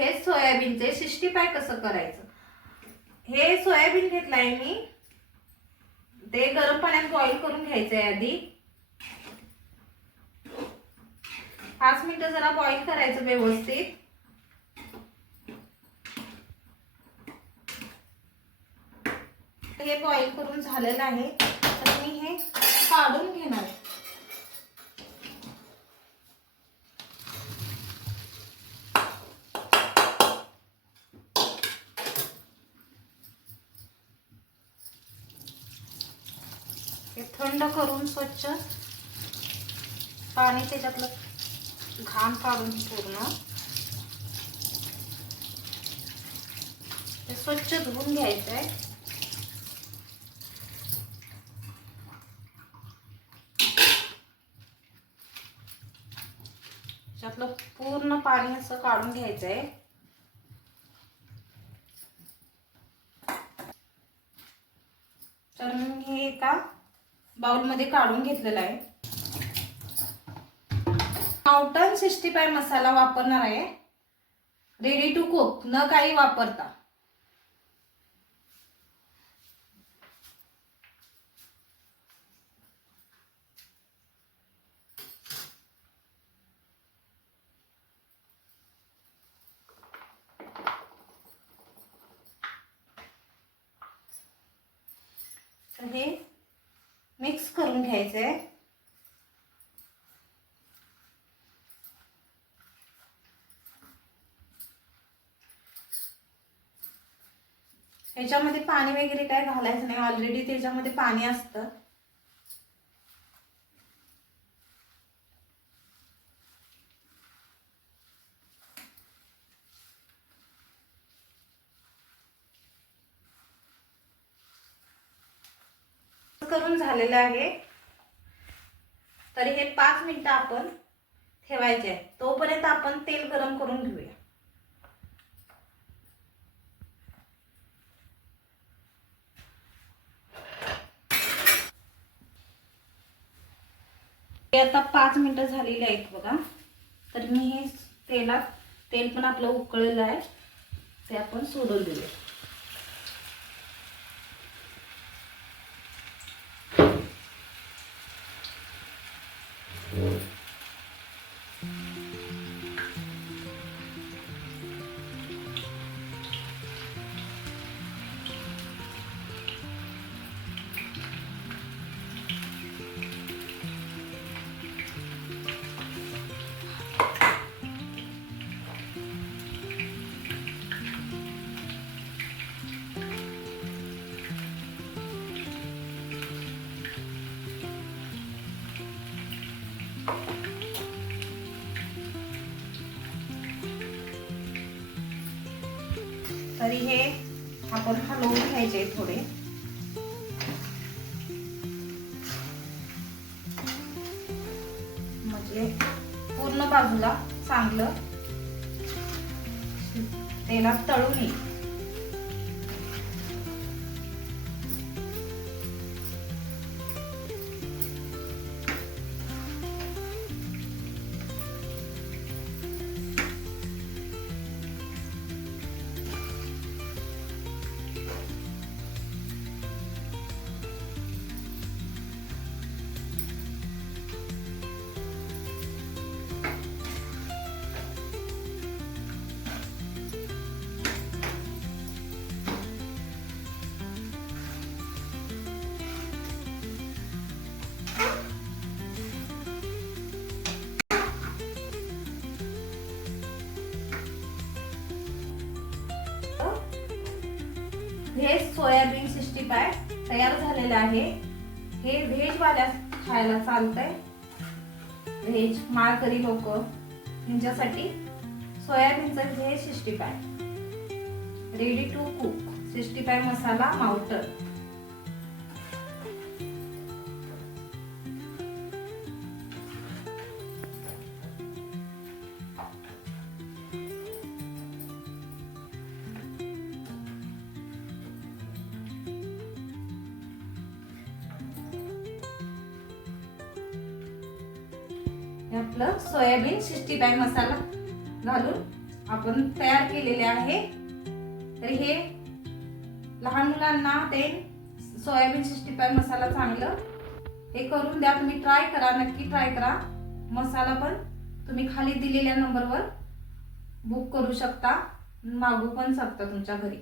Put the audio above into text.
हे सोयाबीनचे 65 कसं करायचं। हे सोयाबीन घेतलाय मी, ते गरम पाण्यात बॉईल करून घ्यायचंय आधी। 5 मिनिटं जरा बॉईल करायचं व्यवस्थित। हे बॉईल करून झालेलं आहे, तर मी हे काढून घेणार आहे। हे थंड करून स्वच्छ पाणी त्याच्यातलं घाण काढून पूर्ण ते स्वच्छ धुवून घ्यायचं आहे। त्यातलं पूर्ण पाणी असं काढून घ्यायचं आहे। तर मी हे एका बाउल मध्ये काढून घेतलेला आहे। माउंटन 65 मसाला वापरणार आहे, रेडी टू कुक, न काही वापरता। तर हे मिक्स करून घ्यायचंय। ह्याच्यामध्ये पाणी वगैरे काय घालायचं नाही, ऑलरेडी त्याच्यामध्ये पाणी असतं। करून झालेलं आहे, तर हे 5 मिनिटं आपण ठेवायचे आहे। तोपर्यंत आपण तेल गरम करून घेऊया। हे आता 5 मिनिटं झालेली आहेत बघा। तर मी हे तेल पण आपलं उकळलेलं आहे, ते आपण सोडून देऊया। तरी हे आपण हलवून घ्यायचे थोडे। म्हणजे पूर्ण बाजूला चांगलं तेलात तळून येईल। व्हेज सोयाबीन 65 तयार झालेलं आहे। हे व्हेज वाल्या खायला चालतंय, व्हेज माळकरी लोक यांच्यासाठी सोयाबीनचं veg 65 ready to cook 65 masala mountain. आपलं सोयाबीन 65 मसाला घालून आपण तयार केलेले आहे. तर हे लहान मुलांना ते सोयाबीन 65 मसाला चांगलं हे करून द्या. तुम्ही ट्राय करा, नक्की ट्राय करा. मसाला पण तुम्ही खाली दिलेल्या नंबरवर बुक करू शकता, मागू पण शकता तुमच्या घरी.